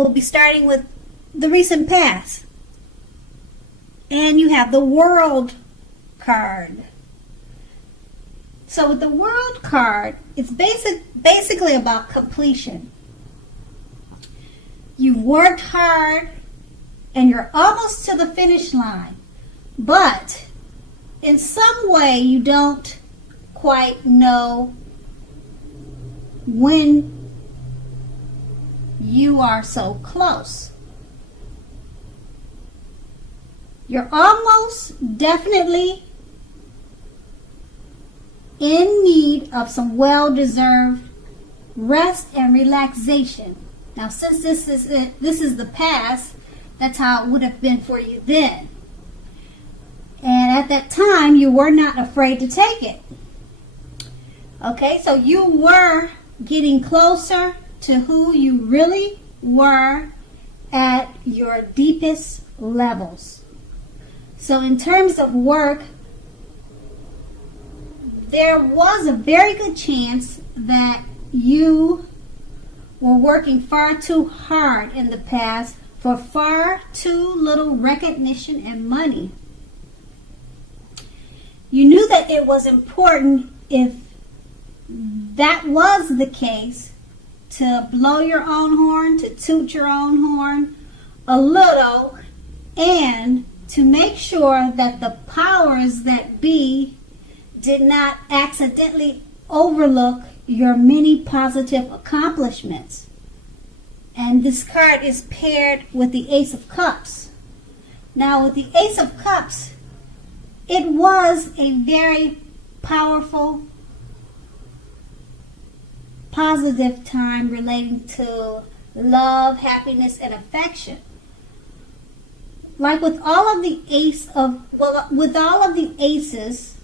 we'll be starting with the recent past. And you have the World card. So with the World card, it's basically about completion. You've worked hard and you're almost to the finish line, but in some way you don't quite know when you are so close. You're almost definitely in need of some well-deserved rest and relaxation. Now, since this is the past, that's how it would have been for you then. And at that time, you were not afraid to take it. Okay, so you were getting closer to who you really were at your deepest levels. So in terms of work, there was a very good chance that you were working far too hard in the past for far too little recognition and money. You knew that it was important, if that was the case, to blow your own horn, to toot your own horn a little, and to make sure that the powers that be did not accidentally overlook your many positive accomplishments. And this card is paired with the Ace of Cups. Now with the Ace of Cups, it was a very powerful, positive time relating to love, happiness, and affection. Like with all of the with all of the aces,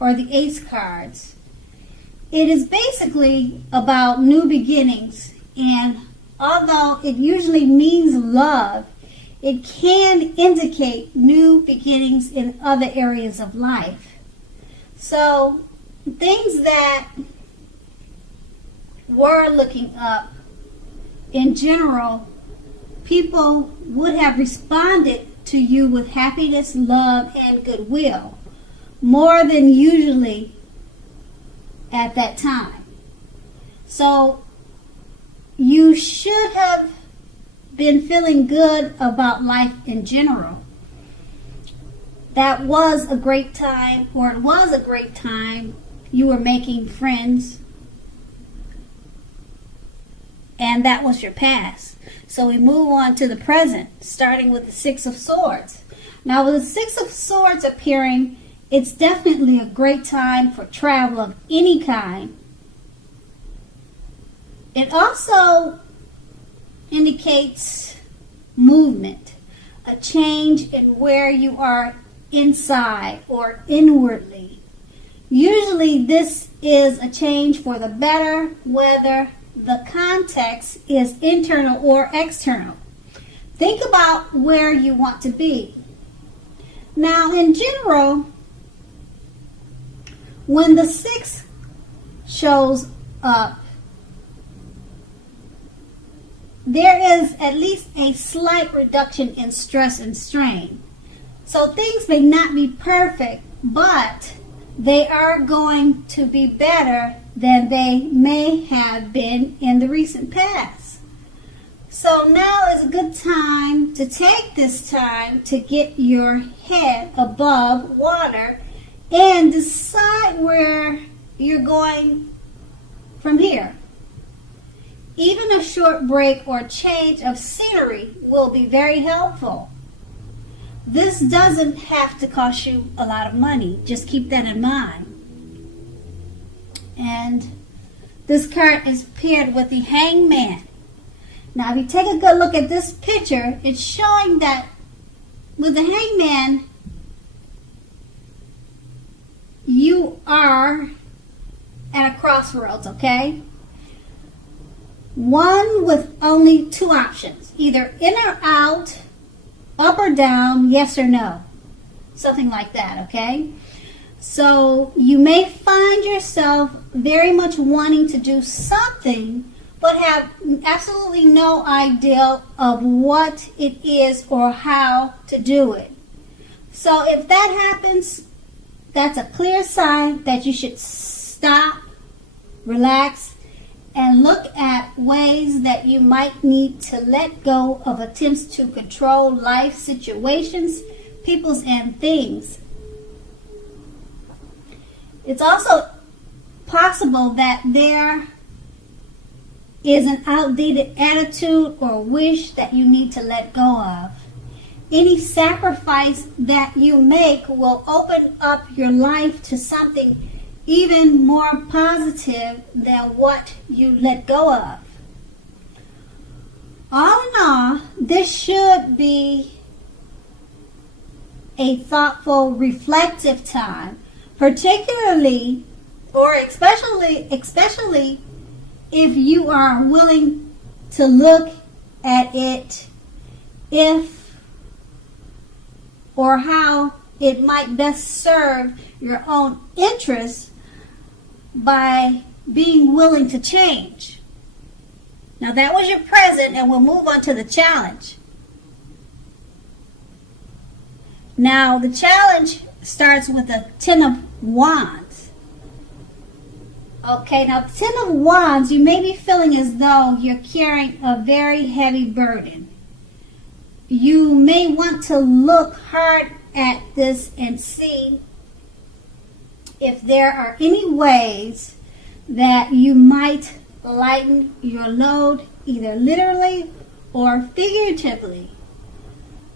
or the ace cards, it is basically about new beginnings. And although it usually means love, it can indicate new beginnings in other areas of life. So things that were looking up, in general, people would have responded to you with happiness, love, and goodwill, more than usually at that time. So you should have been feeling good about life in general. That was a great time, or it was a great time. You were making friends, and that was your past. So we move on to the present, starting with the Six of Swords. Now with the Six of Swords appearing, it's definitely a great time for travel of any kind. It also indicates movement, a change in where you are inside or inwardly. Usually this is a change for the better, whether the context is internal or external. Think about where you want to be. Now, in general, when the six shows up, there is at least a slight reduction in stress and strain. So things may not be perfect, but they are going to be better than they may have been in the recent past. So now is a good time to take this time to get your head above water and decide where you're going from here. Even a short break or change of scenery will be very helpful. This doesn't have to cost you a lot of money. Just keep that in mind. And this card is paired with the Hangman. Now, if you take a good look at this picture, it's showing that with the Hangman, you are at a crossroads, okay? One with only two options, either in or out, up or down, yes or no. Something like that, okay? So you may find yourself very much wanting to do something, but have absolutely no idea of what it is or how to do it. So if that happens, that's a clear sign that you should stop, relax, and look at ways that you might need to let go of attempts to control life situations, peoples, and things. It's also possible that there is an outdated attitude or wish that you need to let go of. Any sacrifice that you make will open up your life to something even more positive than what you let go of. All in all, this should be a thoughtful, reflective time, particularly or especially if you are willing to look at it if or how it might best serve your own interests by being willing to change. Now that was your present, and we'll move on to the challenge. Now the challenge starts with the Ten of Wands. Okay, now the Ten of Wands, you may be feeling as though you're carrying a very heavy burden. You may want to look hard at this and see if there are any ways that you might lighten your load, either literally or figuratively.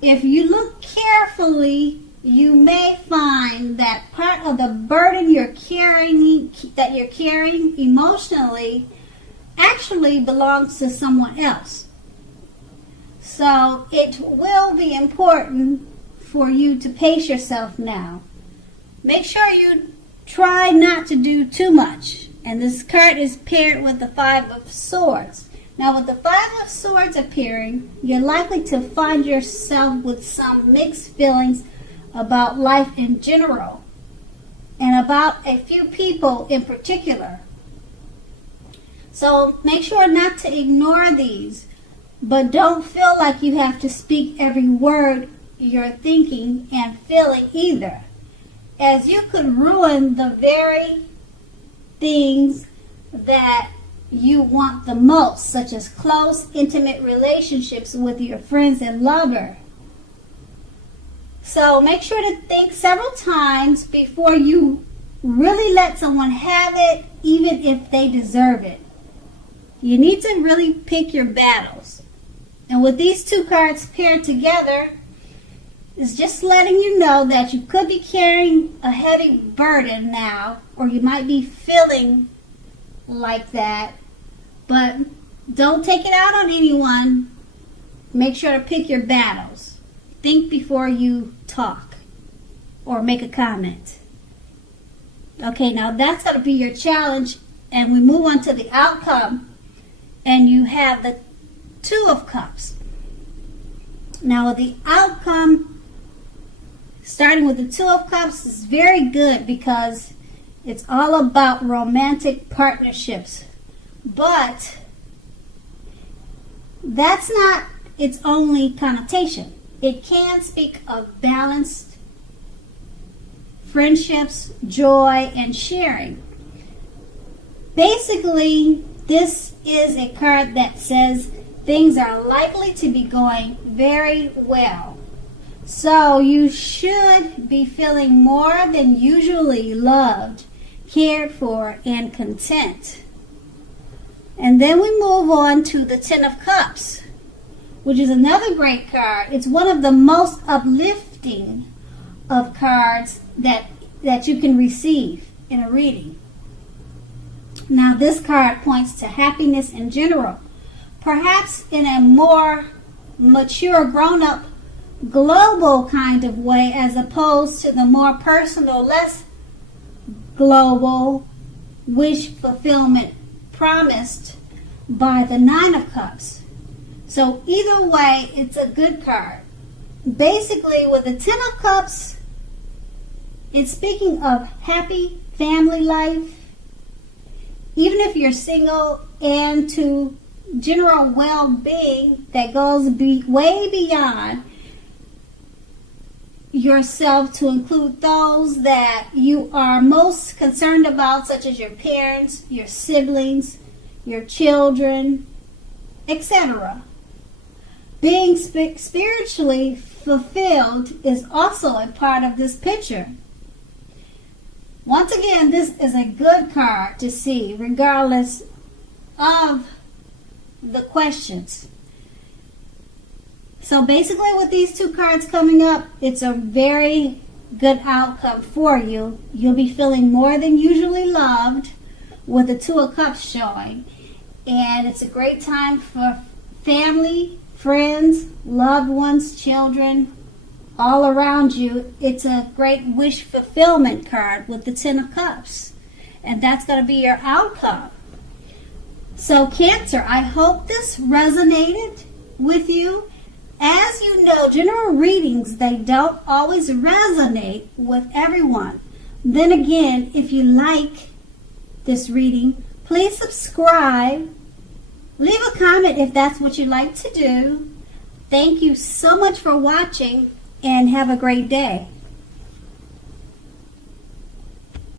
If you look carefully, you may find that part of the burden that you're carrying emotionally actually belongs to someone else. So it will be important for you to pace yourself now. Make sure you try not to do too much. And this card is paired with the Five of Swords. Now with the Five of Swords appearing, you're likely to find yourself with some mixed feelings about life in general and about a few people in particular. So make sure not to ignore these, but don't feel like you have to speak every word you're thinking and feeling either, as you could ruin the very things that you want the most, such as close, intimate relationships with your friends and lover. So make sure to think several times before you really let someone have it, even if they deserve it. You need to really pick your battles. And with these two cards paired together, it's just letting you know that you could be carrying a heavy burden now, or you might be feeling like that. But don't take it out on anyone. Make sure to pick your battles. Think before you talk or make a comment. Okay, now that's going to be your challenge, and we move on to the outcome. And you have the Two of Cups. Now the outcome, starting with the Two of Cups, is very good because it's all about romantic partnerships. But that's not its only connotation. It can speak of balanced friendships, joy, and sharing. Basically, this is a card that says things are likely to be going very well. So you should be feeling more than usually loved, cared for, and content. And then we move on to the Ten of Cups, which is another great card. It's one of the most uplifting of cards that you can receive in a reading. Now this card points to happiness in general, perhaps in a more mature, grown-up, global kind of way, as opposed to the more personal, less global wish fulfillment promised by the Nine of Cups. So either way, it's a good card. Basically, with the Ten of Cups, it's speaking of happy family life. Even if you're single and to general well-being that goes way beyond yourself, to include those that you are most concerned about, such as your parents, your siblings, your children, etc. Being spiritually fulfilled is also a part of this picture. Once again, this is a good card to see regardless of the questions. So basically with these two cards coming up, it's a very good outcome for you. You'll be feeling more than usually loved with the Two of Cups showing. And it's a great time for family, friends, loved ones, children, all around you. It's a great wish fulfillment card with the Ten of Cups. And that's going to be your outcome. So Cancer, I hope this resonated with you. As you know, general readings, they don't always resonate with everyone. Then again, if you like this reading, please subscribe. Leave a comment if that's what you'd like to do. Thank you so much for watching, and have a great day.